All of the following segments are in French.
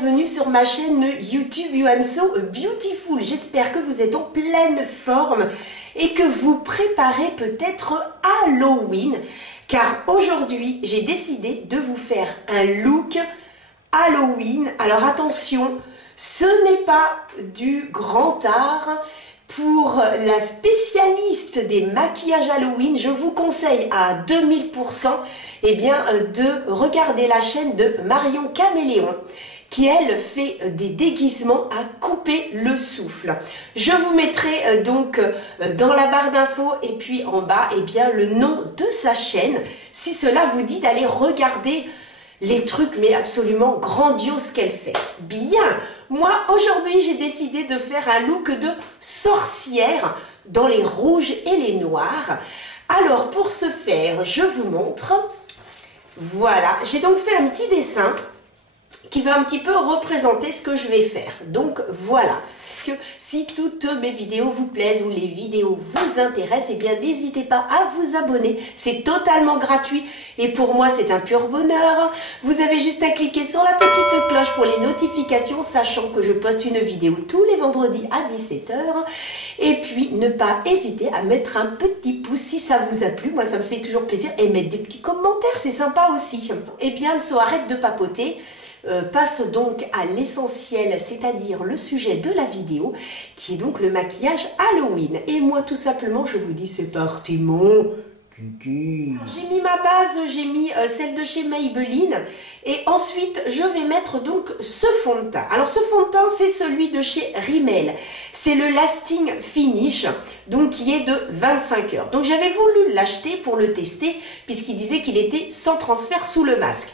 bienvenue sur ma chaîne YouTube You Are So Beautiful. J'espère que vous êtes en pleine forme et que vous préparez peut-être Halloween, car aujourd'hui j'ai décidé de vous faire un look Halloween. Alors attention, ce n'est pas du grand art. Pour la spécialiste des maquillages Halloween, je vous conseille à 2000% de regarder la chaîne de Marion Caméléon, qui elle fait des déguisements à couper le souffle. Je vous mettrai donc dans la barre d'infos et puis en bas le nom de sa chaîne, si cela vous dit d'aller regarder les trucs mais absolument grandioses qu'elle fait. Bien, moi aujourd'hui j'ai décidé de faire un look de sorcière dans les rouges et les noirs. Alors pour ce faire, je vous montre. Voilà, j'ai donc fait un petit dessin qui va un petit peu représenter ce que je vais faire. Donc voilà, que si toutes mes vidéos vous plaisent ou les vidéos vous intéressent, n'hésitez pas à vous abonner. C'est totalement gratuit et pour moi c'est un pur bonheur. Vous avez juste à cliquer sur la petite cloche pour les notifications, sachant que je poste une vidéo tous les vendredis à 17 h. Et puis ne pas hésiter à mettre un petit pouce si ça vous a plu. Moi ça me fait toujours plaisir, et mettre des petits commentaires, c'est sympa aussi. Arrête de papoter. Passe donc à l'essentiel, c'est-à-dire le sujet de la vidéo, qui est donc le maquillage Halloween. Et moi tout simplement je vous dis c'est parti mon kiki. J'ai mis ma base, j'ai mis celle de chez Maybelline, et ensuite je vais mettre donc ce fond de teint. Alors ce fond de teint c'est celui de chez Rimmel, c'est le Lasting Finish, donc qui est de 25 heures. Donc j'avais voulu l'acheter pour le tester puisqu'il disait qu'il était sans transfert sous le masque.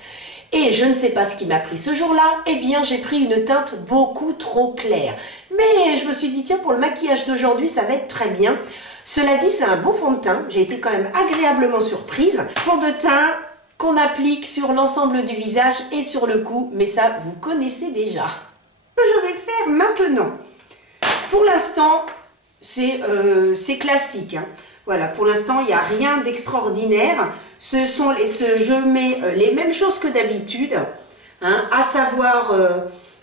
Et je ne sais pas ce qui m'a pris ce jour-là, j'ai pris une teinte beaucoup trop claire. Mais je me suis dit, tiens, pour le maquillage d'aujourd'hui, ça va être très bien. Cela dit, c'est un bon fond de teint. J'ai été quand même agréablement surprise. Fond de teint qu'on applique sur l'ensemble du visage et sur le cou, mais ça, vous connaissez déjà. Ce que je vais faire maintenant, pour l'instant, c'est classique. Voilà, pour l'instant, il n'y a rien d'extraordinaire. Je mets les mêmes choses que d'habitude, à savoir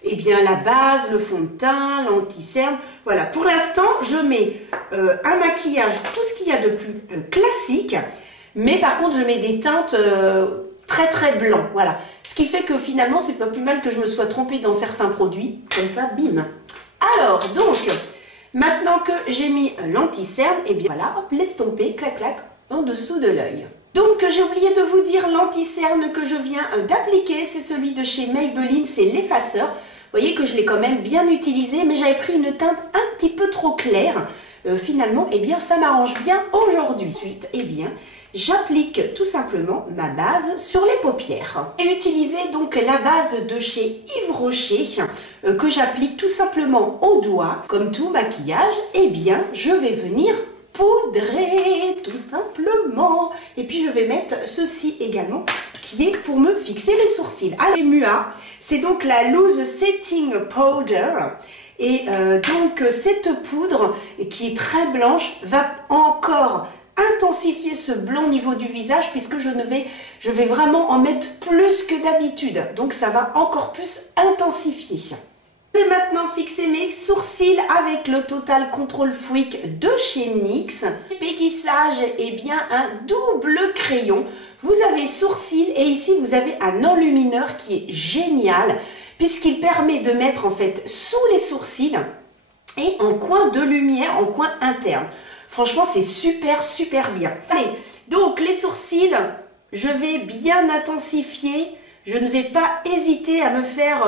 la base, le fond de teint, l'anti-cerne. Voilà, pour l'instant, je mets un maquillage, tout ce qu'il y a de plus classique, mais par contre, je mets des teintes très très blancs. Voilà, ce qui fait que finalement, c'est pas plus mal que je me sois trompée dans certains produits. Comme ça, bim. Alors, donc, maintenant que j'ai mis l'anti-cerne, voilà, hop, laisse tomber, clac clac, en dessous de l'œil. Donc j'ai oublié de vous dire, l'anti-cerne que je viens d'appliquer, c'est celui de chez Maybelline, c'est l'effaceur. Vous voyez que je l'ai quand même bien utilisé, mais j'avais pris une teinte un petit peu trop claire. Finalement, ça m'arrange bien aujourd'hui. Ensuite, j'applique tout simplement ma base sur les paupières. J'ai utilisé donc la base de chez Yves Rocher que j'applique tout simplement au doigt. Comme tout maquillage, je vais venir poudrer tout simplement. Et puis je vais mettre ceci également qui est pour me fixer les sourcils. Allez, Mua, c'est donc la Loose Setting Powder. Et donc cette poudre qui est très blanche va encore intensifier ce blanc au niveau du visage, puisque je vais vraiment en mettre plus que d'habitude. Donc ça va encore plus intensifier. Je vais maintenant fixer mes sourcils avec le Total Control Freak de chez NYX. Aiguisage, un double crayon. Vous avez sourcils et ici vous avez un enlumineur qui est génial puisqu'il permet de mettre en fait sous les sourcils et en coin de lumière, en coin interne. Franchement, c'est super super bien. Allez, donc les sourcils, je vais bien intensifier. Je ne vais pas hésiter à me faire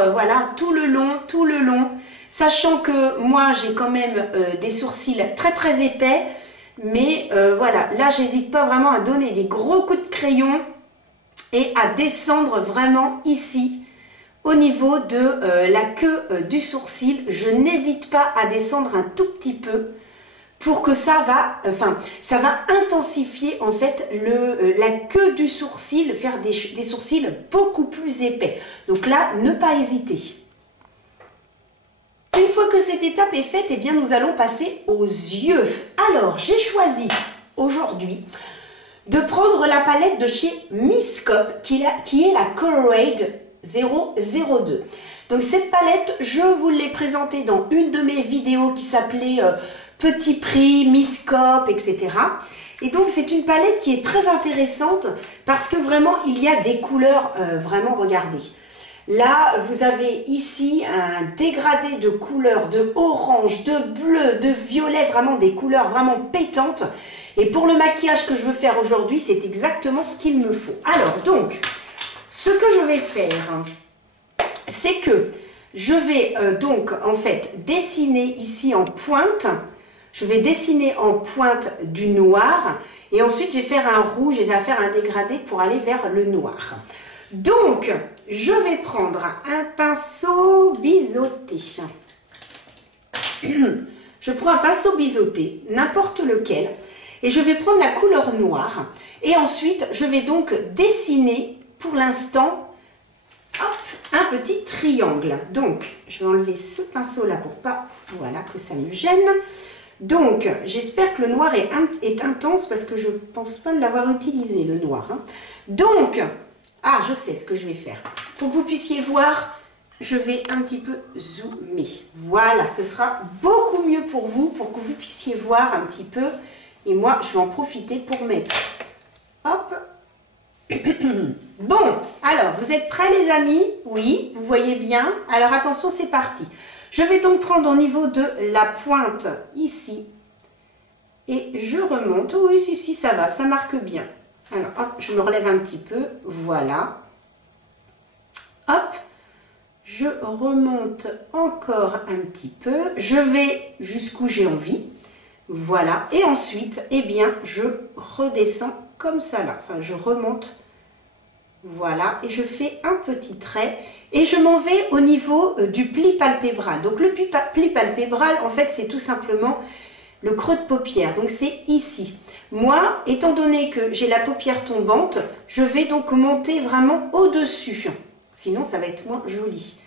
tout le long, sachant que moi j'ai quand même des sourcils très très épais, mais là j'hésite pas vraiment à donner des gros coups de crayon et à descendre vraiment ici au niveau de la queue du sourcil. Je n'hésite pas à descendre un tout petit peu pour que ça va intensifier en fait la queue du sourcil, faire des sourcils beaucoup plus épais. Donc là, ne pas hésiter. Une fois que cette étape est faite, nous allons passer aux yeux. Alors, j'ai choisi aujourd'hui de prendre la palette de chez Miss Cop, qui est la Colorade 002. Donc cette palette, je vous l'ai présentée dans une de mes vidéos qui s'appelait Petit Prix, Miscope, etc. Et donc c'est une palette qui est très intéressante parce que vraiment il y a des couleurs, vraiment regardez. Là vous avez ici un dégradé de couleurs, de orange, de bleu, de violet, vraiment des couleurs vraiment pétantes. Et pour le maquillage que je veux faire aujourd'hui, c'est exactement ce qu'il me faut. Alors donc, ce que je vais faire, c'est que je vais donc en fait dessiner ici en pointe. Je vais dessiner en pointe du noir et ensuite je vais faire un rouge et ça va faire un dégradé pour aller vers le noir. Donc, je vais prendre un pinceau biseauté. Je prends un pinceau biseauté, n'importe lequel, et je vais prendre la couleur noire. Et ensuite, je vais donc dessiner pour l'instant un petit triangle. Donc, je vais enlever ce pinceau-là pour pas, voilà, que ça me gêne. Donc, j'espère que le noir est intense parce que je ne pense pas l'avoir utilisé, le noir. Hein. Donc, je sais ce que je vais faire. Pour que vous puissiez voir, je vais un petit peu zoomer. Voilà, ce sera beaucoup mieux pour vous, pour que vous puissiez voir un petit peu. Et moi, je vais en profiter pour mettre. Hop. Bon, alors, vous êtes prêts les amis? Oui, vous voyez bien. Alors, attention, c'est parti. Je vais donc prendre au niveau de la pointe ici et je remonte. Oui, si, ça va, ça marque bien. Alors, hop, je me relève un petit peu, voilà. Hop, je remonte encore un petit peu. Je vais jusqu'où j'ai envie, voilà. Et ensuite, eh bien, je redescends comme ça là. Enfin, je remonte, voilà, et je fais un petit trait. Et je m'en vais au niveau du pli palpébral. Donc le pli palpébral, en fait, c'est tout simplement le creux de paupière. Donc c'est ici. Moi, étant donné que j'ai la paupière tombante, je vais donc monter vraiment au-dessus. Sinon, ça va être moins joli.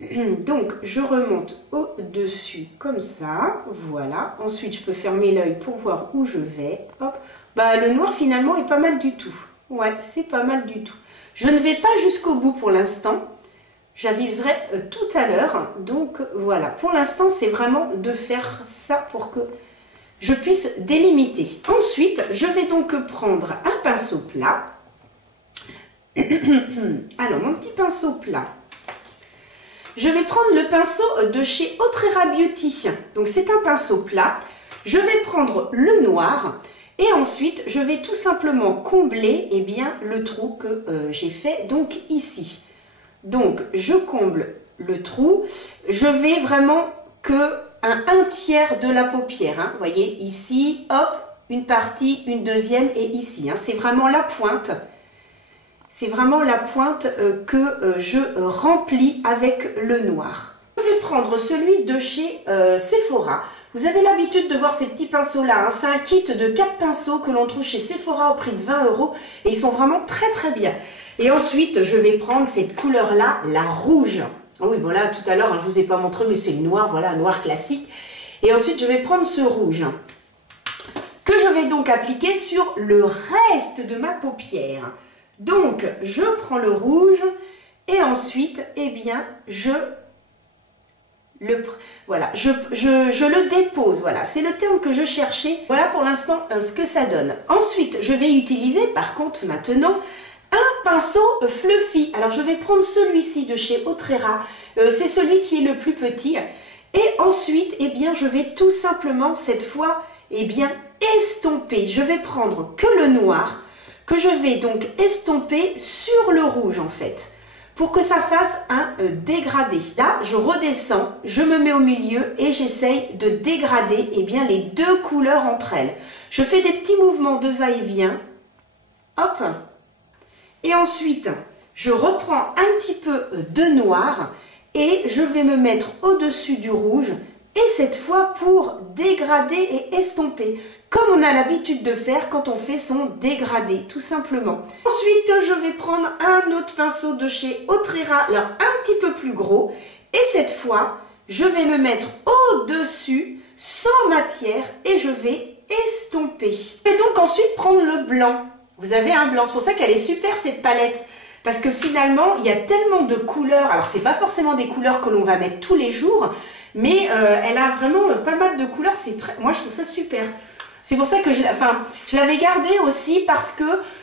Donc, je remonte au-dessus comme ça. Voilà. Ensuite, je peux fermer l'œil pour voir où je vais. Hop. Bah, le noir, finalement, est pas mal du tout. Ouais, c'est pas mal du tout. Je ne vais pas jusqu'au bout pour l'instant. J'aviserai tout à l'heure, donc voilà, pour l'instant c'est vraiment de faire ça pour que je puisse délimiter. Ensuite, je vais donc prendre un pinceau plat. Alors, mon petit pinceau plat, je vais prendre le pinceau de chez Otrera Beauty. Donc c'est un pinceau plat, je vais prendre le noir et ensuite je vais tout simplement combler eh bien, le trou que j'ai fait donc ici. Donc, je comble le trou. Je vais vraiment que un tiers de la paupière. Hein. Vous voyez, ici, hop, une partie, une deuxième et ici. Hein. C'est vraiment la pointe. C'est vraiment la pointe que je remplis avec le noir. Je vais prendre celui de chez Sephora. Vous avez l'habitude de voir ces petits pinceaux-là. Hein. C'est un kit de 4 pinceaux que l'on trouve chez Sephora au prix de 20 €. Et ils sont vraiment très très bien. Et ensuite, je vais prendre cette couleur-là, la rouge. Ah oui, bon là, tout à l'heure, hein, je ne vous ai pas montré, mais c'est le noir, voilà, un noir classique. Et ensuite, je vais prendre ce rouge que je vais donc appliquer sur le reste de ma paupière. Donc, je prends le rouge et ensuite, eh bien, je le dépose. Voilà, c'est le terme que je cherchais. Voilà pour l'instant ce que ça donne. Ensuite, je vais utiliser, par contre, maintenant, un pinceau fluffy. Alors, je vais prendre celui-ci de chez Otrera. C'est celui qui est le plus petit. Et ensuite, eh bien, je vais tout simplement, cette fois, eh bien, estomper. Je vais prendre que le noir, que je vais donc estomper sur le rouge, en fait, pour que ça fasse un dégradé. Là, je redescends, je me mets au milieu et j'essaye de dégrader, eh bien, les deux couleurs entre elles. Je fais des petits mouvements de va-et-vient. Hop. Et ensuite, je reprends un petit peu de noir et je vais me mettre au-dessus du rouge. Et cette fois pour dégrader et estomper, comme on a l'habitude de faire quand on fait son dégradé, tout simplement. Ensuite, je vais prendre un autre pinceau de chez Otrera, alors un petit peu plus gros. Et cette fois, je vais me mettre au-dessus, sans matière, et je vais estomper. Je vais donc ensuite prendre le blanc. Vous avez un blanc, c'est pour ça qu'elle est super cette palette. parce que finalement, il y a tellement de couleurs. Alors, c'est pas forcément des couleurs que l'on va mettre tous les jours, mais elle a vraiment pas mal de couleurs. Moi, je trouve ça super. C'est pour ça que je l'avais gardée aussi parce que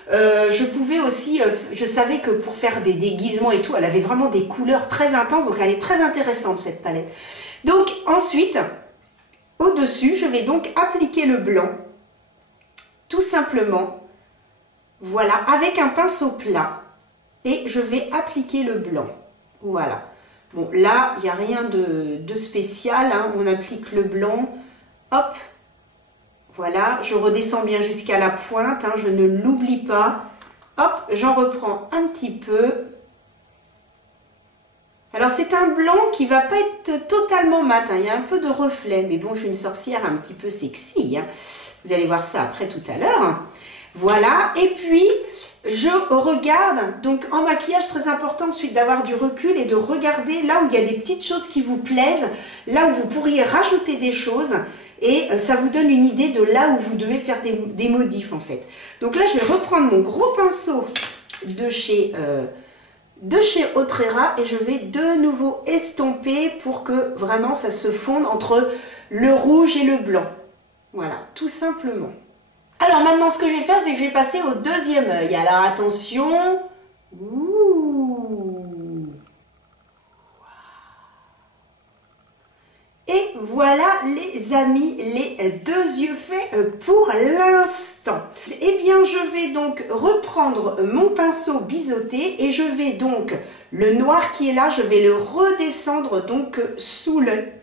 je pouvais aussi, je savais que pour faire des déguisements et tout, elle avait vraiment des couleurs très intenses, donc elle est très intéressante cette palette. Donc ensuite, au-dessus, je vais donc appliquer le blanc, tout simplement, voilà, avec un pinceau plat. Et je vais appliquer le blanc. Voilà. Bon, là, il n'y a rien de spécial. Hein. On applique le blanc. Hop. Voilà. Je redescends bien jusqu'à la pointe. Hein. Je ne l'oublie pas. Hop. J'en reprends un petit peu. Alors, c'est un blanc qui ne va pas être totalement mat. Hein. Il y a un peu de reflet. Mais bon, je suis une sorcière un petit peu sexy. Hein. Vous allez voir ça après tout à l'heure. Voilà. Et puis... je regarde, donc en maquillage, très important ensuite d'avoir du recul et de regarder là où il y a des petites choses qui vous plaisent, là où vous pourriez rajouter des choses et ça vous donne une idée de là où vous devez faire des modifs en fait. Donc là, je vais reprendre mon gros pinceau de chez Otrera et je vais de nouveau estomper pour que vraiment ça se fonde entre le rouge et le blanc. Voilà, tout simplement. Alors maintenant, ce que je vais faire, c'est que je vais passer au deuxième œil. Alors attention. Ouh. Et voilà les amis, les deux yeux faits pour l'instant. Eh bien, je vais donc reprendre mon pinceau biseauté et je vais donc, le noir qui est là, je vais le redescendre donc sous l'œil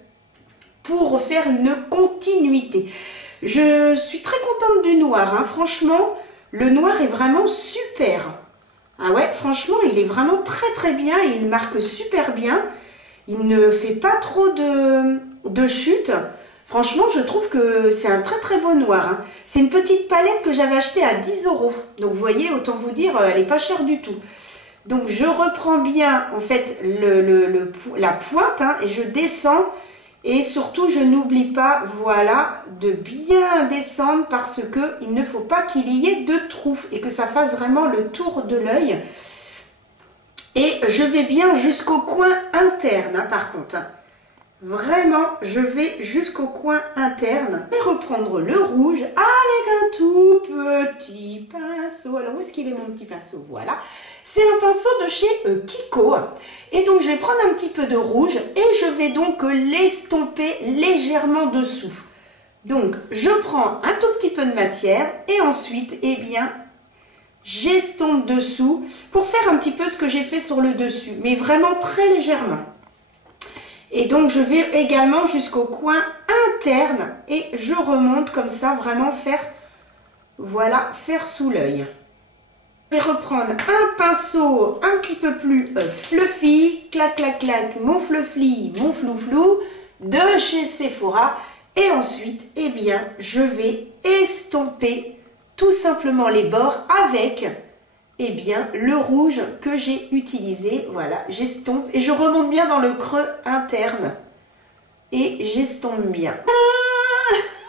pour faire une continuité. Je suis très contente du noir, hein. Franchement, le noir est vraiment super. Ah ouais, franchement, il est vraiment très très bien, il marque super bien. Il ne fait pas trop de chute. Franchement, je trouve que c'est un très très beau noir. Hein. C'est une petite palette que j'avais achetée à 10 €. Donc vous voyez, autant vous dire, elle n'est pas chère du tout. Donc je reprends bien en fait la pointe hein, et je descends. Et surtout, je n'oublie pas, voilà, de bien descendre parce qu'il ne faut pas qu'il y ait de trous et que ça fasse vraiment le tour de l'œil. Et je vais bien jusqu'au coin interne, hein, par contre. Vraiment, je vais jusqu'au coin interne. Et reprendre le rouge avec un tout petit pinceau. Alors, où est-ce qu'il est mon petit pinceau? Voilà. C'est un pinceau de chez Kiko. Et donc, je vais prendre un petit peu de rouge et je vais donc l'estomper légèrement dessous. Donc, je prends un tout petit peu de matière et ensuite, eh bien, j'estompe dessous pour faire un petit peu ce que j'ai fait sur le dessus, mais vraiment très légèrement. Et donc, je vais également jusqu'au coin interne et je remonte comme ça, vraiment faire, voilà, faire sous l'œil. Je vais reprendre un pinceau un petit peu plus fluffy, clac, clac, clac, mon fluffy, mon flou-flou de chez Sephora. Et ensuite, eh bien, je vais estomper tout simplement les bords avec, eh bien, le rouge que j'ai utilisé. Voilà, j'estompe et je remonte bien dans le creux interne. Et j'estompe bien.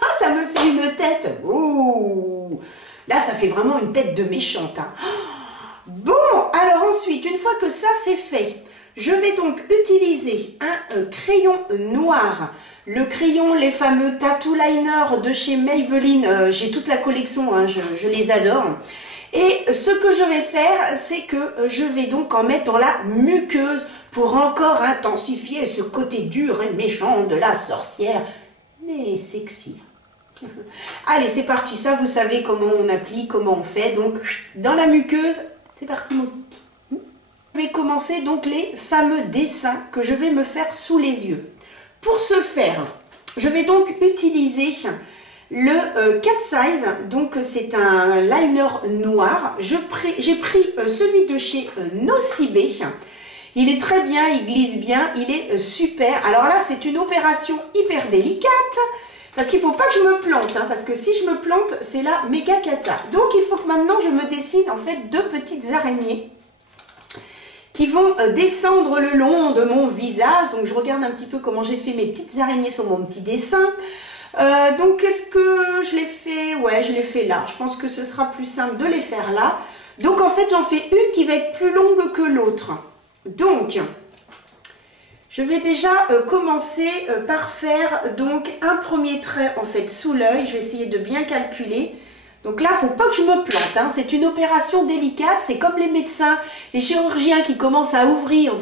Ah, ça me fait une tête. Ouh. Là, ça fait vraiment une tête de méchante. Hein. Bon, alors ensuite, une fois que ça c'est fait, je vais donc utiliser un crayon noir. Le crayon, les fameux Tattoo Liner de chez Maybelline. J'ai toute la collection, hein, je les adore. Et ce que je vais faire, c'est que je vais donc en mettre dans la muqueuse pour encore intensifier ce côté dur et méchant de la sorcière. Mais sexy. Allez, c'est parti. Ça, vous savez comment on applique, comment on fait. Donc, dans la muqueuse, c'est parti mon kiki. Je vais commencer donc les fameux dessins que je vais me faire sous les yeux. Pour ce faire, je vais donc utiliser le Cat Size. Donc, c'est un liner noir. J'ai pris celui de chez Nocibé. Il est très bien, il glisse bien, il est super. Alors là, c'est une opération hyper délicate. Parce qu'il ne faut pas que je me plante, hein, parce que si je me plante, c'est la méga cata. Donc, il faut que maintenant, je me dessine en fait deux petites araignées qui vont descendre le long de mon visage. Donc, je regarde un petit peu comment j'ai fait mes petites araignées sur mon petit dessin. Donc, est-ce que je l'ai fait? Ouais, je l'ai fait là. Je pense que ce sera plus simple de les faire là. Donc en fait, j'en fais une qui va être plus longue que l'autre. Donc, je vais déjà commencer par faire donc un premier trait en fait sous l'œil. Je vais essayer de bien calculer. Donc là, il ne faut pas que je me plante, hein. C'est une opération délicate. C'est comme les médecins, les chirurgiens qui commencent à ouvrir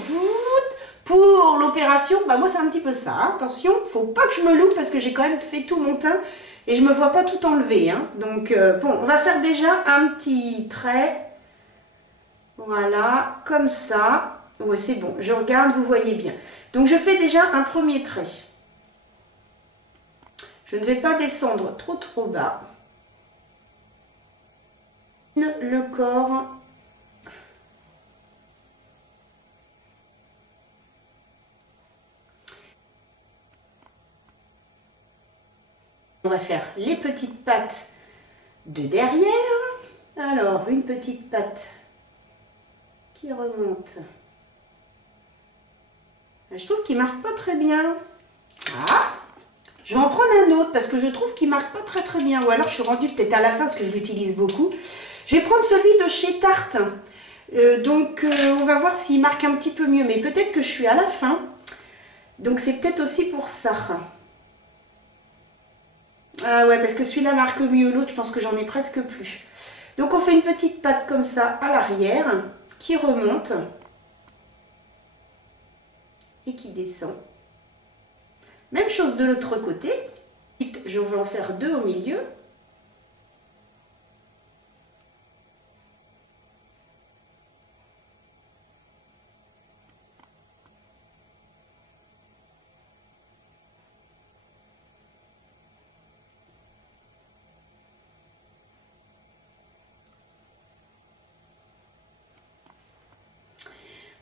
pour l'opération. Bah moi, c'est un petit peu ça. Hein. Attention, il ne faut pas que je me loupe parce que j'ai quand même fait tout mon teint et je ne me vois pas tout enlever. Hein. Donc bon, on va faire déjà un petit trait. Voilà, comme ça. Oui, c'est bon. Je regarde, vous voyez bien. Donc je fais déjà un premier trait. Je ne vais pas descendre trop bas. Le corps. On va faire les petites pattes de derrière. Alors, une petite patte qui remonte. Je trouve qu'il ne marque pas très bien. Ah, je vais en prendre un autre parce que je trouve qu'il ne marque pas très bien. Ou alors, je suis rendue peut-être à la fin parce que je l'utilise beaucoup. Je vais prendre celui de chez Tarte. On va voir s'il marque un petit peu mieux. Mais peut-être que je suis à la fin. Donc, c'est peut-être aussi pour ça. Ah ouais, parce que celui-là marque mieux. L'autre, je pense que j'en ai presque plus. Donc, on fait une petite patte comme ça à l'arrière qui remonte et qui descend. Même chose de l'autre côté. Je vais en faire deux au milieu.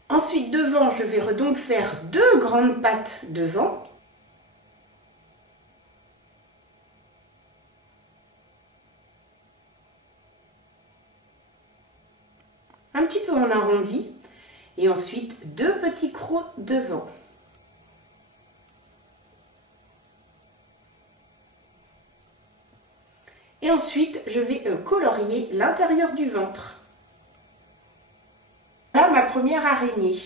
Ensuite, devant, je vais donc faire deux grandes pattes devant. Un petit peu en arrondi. Et ensuite, deux petits crocs devant. Et ensuite, je vais colorier l'intérieur du ventre. Là, ma première araignée.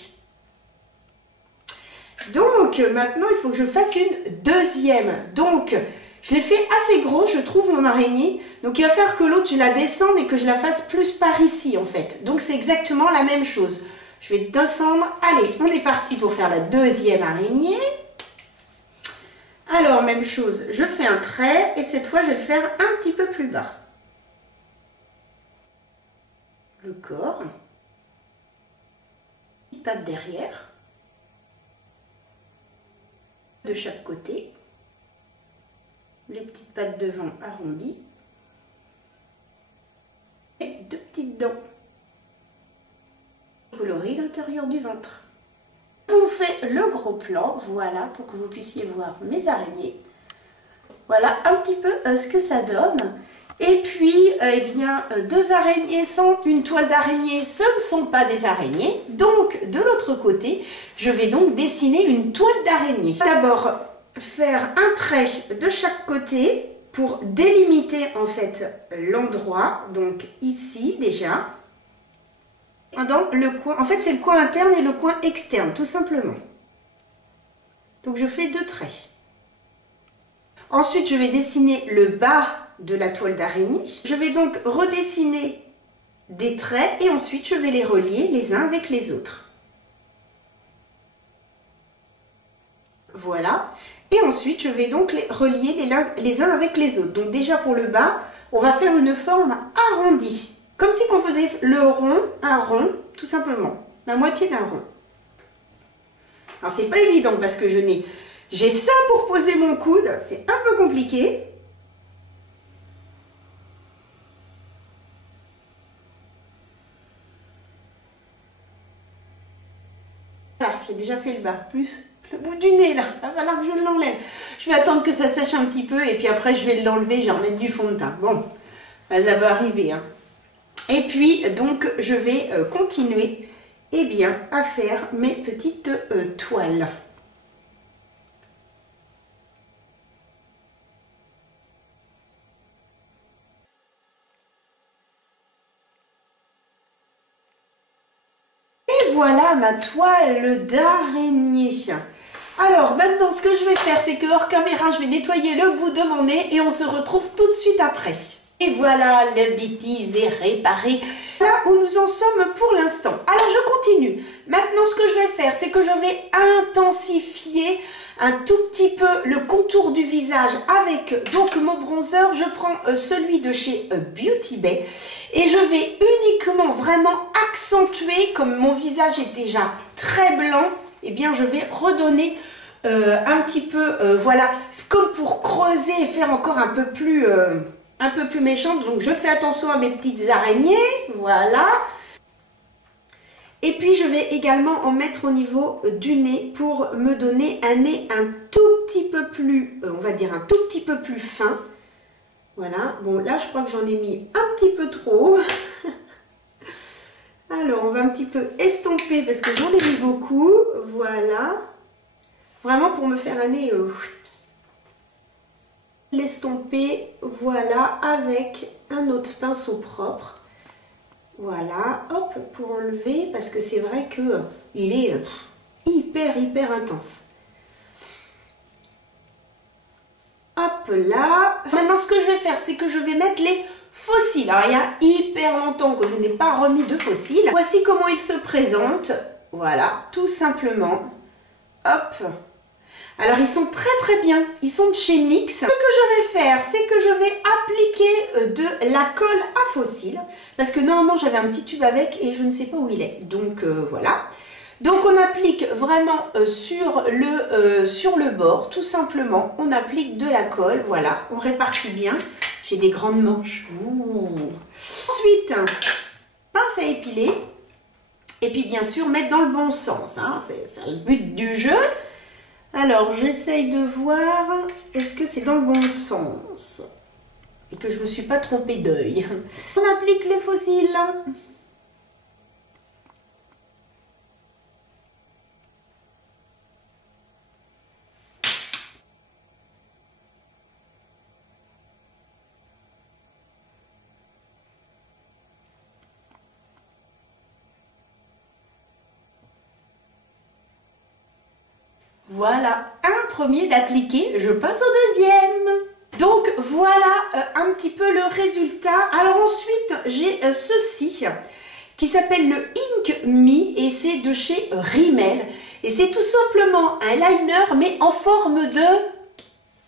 Donc, maintenant, il faut que je fasse une deuxième. Donc, je l'ai fait assez gros, je trouve, mon araignée. Donc, il va falloir que l'autre, je la descende et que je la fasse plus par ici, en fait. Donc, c'est exactement la même chose. Je vais descendre. Allez, on est parti pour faire la deuxième araignée. Alors, même chose, je fais un trait et cette fois, je vais le faire un petit peu plus bas. Le corps. Patte derrière, de chaque côté, les petites pattes devant arrondies et deux petites dents. Colorer l'intérieur du ventre. Je vous fais le gros plan, voilà, pour que vous puissiez voir mes araignées. Voilà un petit peu ce que ça donne. Et puis, eh bien, deux araignées sans une toile d'araignée, ce ne sont pas des araignées. Donc, de l'autre côté, je vais donc dessiner une toile d'araignée. D'abord, faire un trait de chaque côté pour délimiter en fait l'endroit. Donc, ici déjà. Dans le coin, en fait, c'est le coin interne et le coin externe, tout simplement. Donc, je fais deux traits. Ensuite, je vais dessiner le bas de la toile d'araignée. Je vais donc redessiner des traits et ensuite je vais les relier les uns avec les autres. Voilà. Et ensuite je vais donc les relier les uns avec les autres. Donc déjà pour le bas, on va faire une forme arrondie. Comme si on faisait le rond, un rond, tout simplement. La moitié d'un rond. Alors c'est pas évident parce que j'ai ça pour poser mon coude. C'est un peu compliqué. Voilà, j'ai déjà fait le bas, plus le bout du nez là, il va falloir que je l'enlève. Je vais attendre que ça sèche un petit peu et puis après je vais l'enlever, je vais remettre du fond de teint. Bon, ça va arriver. Hein. Et puis donc je vais continuer eh bien, à faire mes petites toiles. voilà ma toile d'araignée. Alors maintenant ce que je vais faire, c'est que hors caméra, je vais nettoyer le bout de mon nez et on se retrouve tout de suite après. Et voilà, le bêtise est réparé. Là où nous en sommes pour l'instant. Alors je continue. Maintenant ce que je vais faire, c'est que je vais intensifier un tout petit peu le contour du visage avec donc mon bronzer. Je prends celui de chez Beauty Bay et je vais uniquement vraiment accentuer, comme mon visage est déjà très blanc, et bien je vais redonner un petit peu, voilà, comme pour creuser et faire encore un peu plus méchante. Donc je fais attention à mes petites araignées, voilà. Et puis je vais également en mettre au niveau du nez pour me donner un nez un tout petit peu plus, on va dire un tout petit peu plus fin. Voilà, bon là je crois que j'en ai mis un petit peu trop. Alors on va un petit peu estomper parce que j'en ai mis beaucoup, voilà. Vraiment pour me faire un nez... l'estomper, voilà, avec un autre pinceau propre. Voilà, hop, pour enlever, parce que c'est vrai que il est hyper intense. Hop là. Maintenant, ce que je vais faire, c'est que je vais mettre les faux cils. Alors, il y a hyper longtemps que je n'ai pas remis de faux cils. Voici comment ils se présentent. Voilà, tout simplement. Hop. Alors ils sont très bien, ils sont de chez NYX. Ce que je vais faire, c'est que je vais appliquer de la colle à faux cils. Parce que normalement j'avais un petit tube avec et je ne sais pas où il est. Donc voilà. Donc on applique vraiment sur le bord, tout simplement. On applique de la colle, voilà. On répartit bien. J'ai des grandes manches. Ouh. Ensuite, pince à épiler. Et puis bien sûr mettre dans le bon sens, hein. C'est le but du jeu. Alors, j'essaye de voir, est-ce que c'est dans le bon sens et que je ne me suis pas trompée d'œil. On applique les faux cils. Voilà, un premier d'appliquer, je passe au deuxième. Donc voilà un petit peu le résultat. Alors ensuite, j'ai ceci qui s'appelle le Ink Me et c'est de chez Rimmel. Et c'est tout simplement un liner mais en forme de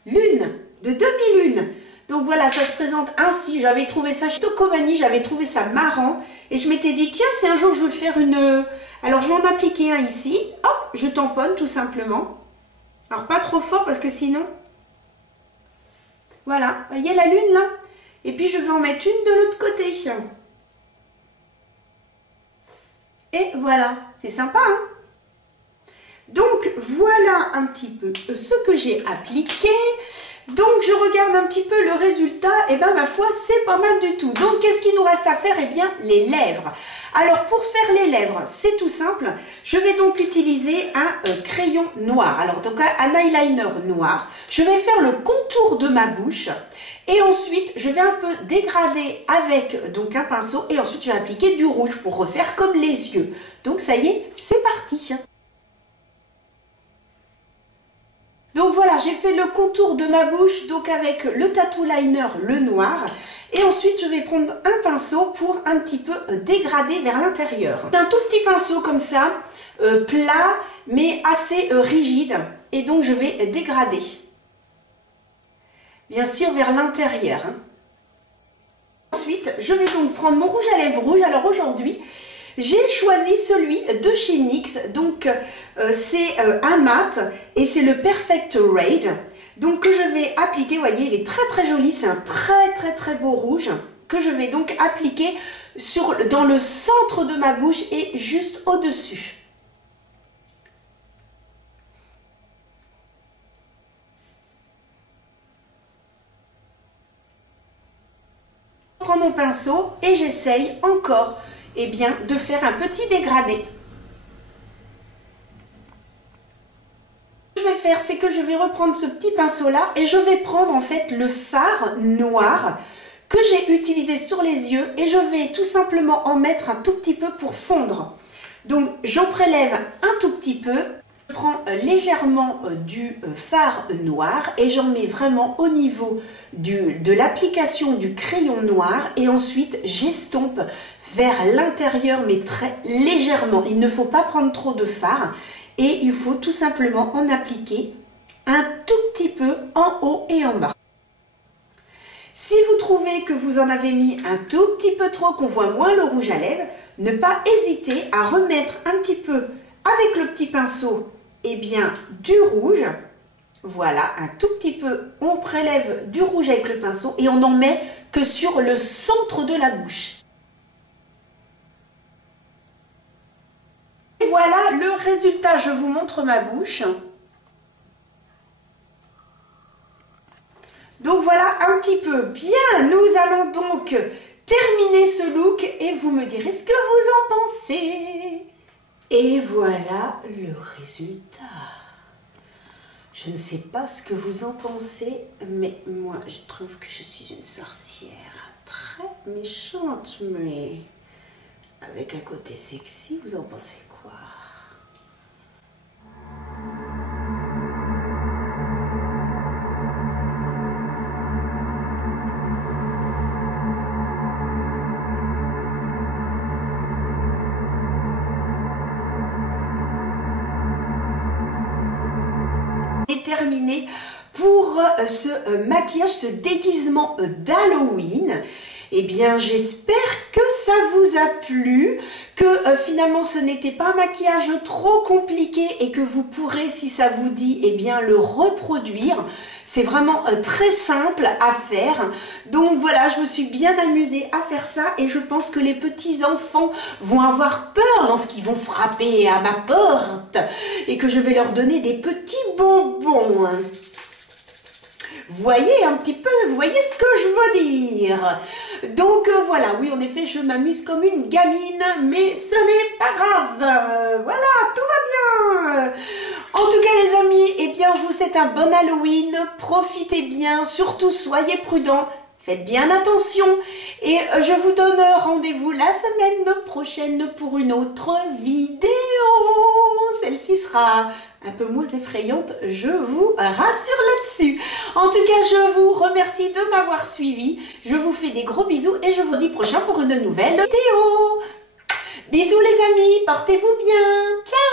lune, de demi-lune. Donc voilà, ça se présente ainsi. J'avais trouvé ça chez Tocomanie, j'avais trouvé ça marrant. Et je m'étais dit, tiens, si un jour je veux faire une... Alors je vais en appliquer un ici. Hop, je tamponne tout simplement. Alors pas trop fort parce que sinon... Voilà, vous voyez la lune là? Et puis je vais en mettre une de l'autre côté. Et voilà, c'est sympa, hein? Donc voilà un petit peu ce que j'ai appliqué. Donc je regarde un petit peu le résultat, et ben ma foi c'est pas mal du tout. Donc qu'est-ce qu'il nous reste à faire? Eh bien les lèvres. Alors pour faire les lèvres, c'est tout simple. Je vais donc utiliser un crayon noir. Alors donc un eyeliner noir. Je vais faire le contour de ma bouche. Et ensuite je vais un peu dégrader avec donc un pinceau. Et ensuite je vais appliquer du rouge pour refaire comme les yeux. Donc ça y est, c'est parti. Donc voilà, j'ai fait le contour de ma bouche donc avec le tattoo liner, le noir. Et ensuite, je vais prendre un pinceau pour un petit peu dégrader vers l'intérieur. C'est un tout petit pinceau comme ça, plat, mais assez rigide. Et donc, je vais dégrader. Bien sûr, vers l'intérieur. Hein. Ensuite, je vais donc prendre mon rouge à lèvres rouge. Alors aujourd'hui... j'ai choisi celui de chez NYX, donc c'est un mat et c'est le Perfect Raid. Donc que je vais appliquer, vous voyez il est très joli, c'est un très beau rouge que je vais donc appliquer dans le centre de ma bouche et juste au-dessus. Je prends mon pinceau et j'essaye encore de faire un petit dégradé. Ce que je vais faire, c'est que je vais reprendre ce petit pinceau là et je vais prendre en fait le fard noir que j'ai utilisé sur les yeux et je vais tout simplement en mettre un tout petit peu pour fondre. Donc j'en prélève un tout petit peu. Je prends légèrement du fard noir et j'en mets vraiment au niveau de l'application du crayon noir et ensuite j'estompe vers l'intérieur mais très légèrement. Il ne faut pas prendre trop de fard et il faut tout simplement en appliquer un tout petit peu en haut et en bas. Si vous trouvez que vous en avez mis un tout petit peu trop, qu'on voit moins le rouge à lèvres, ne pas hésiter à remettre un petit peu avec le petit pinceau, eh bien, du rouge. Voilà, un tout petit peu, on prélève du rouge avec le pinceau et on n'en met que sur le centre de la bouche. Et voilà le résultat, je vous montre ma bouche. Donc voilà un petit peu. Bien, nous allons donc terminer ce look et vous me direz ce que vous en pensez. Et voilà le résultat. Je ne sais pas ce que vous en pensez, mais moi je trouve que je suis une sorcière très méchante, mais avec un côté sexy, vous en pensez quoi? Terminé pour ce maquillage, ce déguisement d'Halloween. Eh bien, j'espère que ça vous a plu, que finalement ce n'était pas un maquillage trop compliqué et que vous pourrez, si ça vous dit, eh bien le reproduire. C'est vraiment très simple à faire. Donc voilà, je me suis bien amusée à faire ça et je pense que les petits enfants vont avoir peur lorsqu'ils vont frapper à ma porte et que je vais leur donner des petits bonbons. Voyez un petit peu, vous voyez ce que je veux dire. Donc voilà, oui en effet je m'amuse comme une gamine, mais ce n'est pas grave. Voilà, tout va bien. En tout cas les amis, eh bien je vous souhaite un bon Halloween, profitez bien, surtout soyez prudents, faites bien attention et je vous donne rendez-vous la semaine prochaine pour une autre vidéo. Celle-ci sera un peu moins effrayante, je vous rassure là-dessus. En tout cas, je vous remercie de m'avoir suivi. Je vous fais des gros bisous et je vous dis prochain pour une nouvelle vidéo. Bisous les amis, portez-vous bien. Ciao.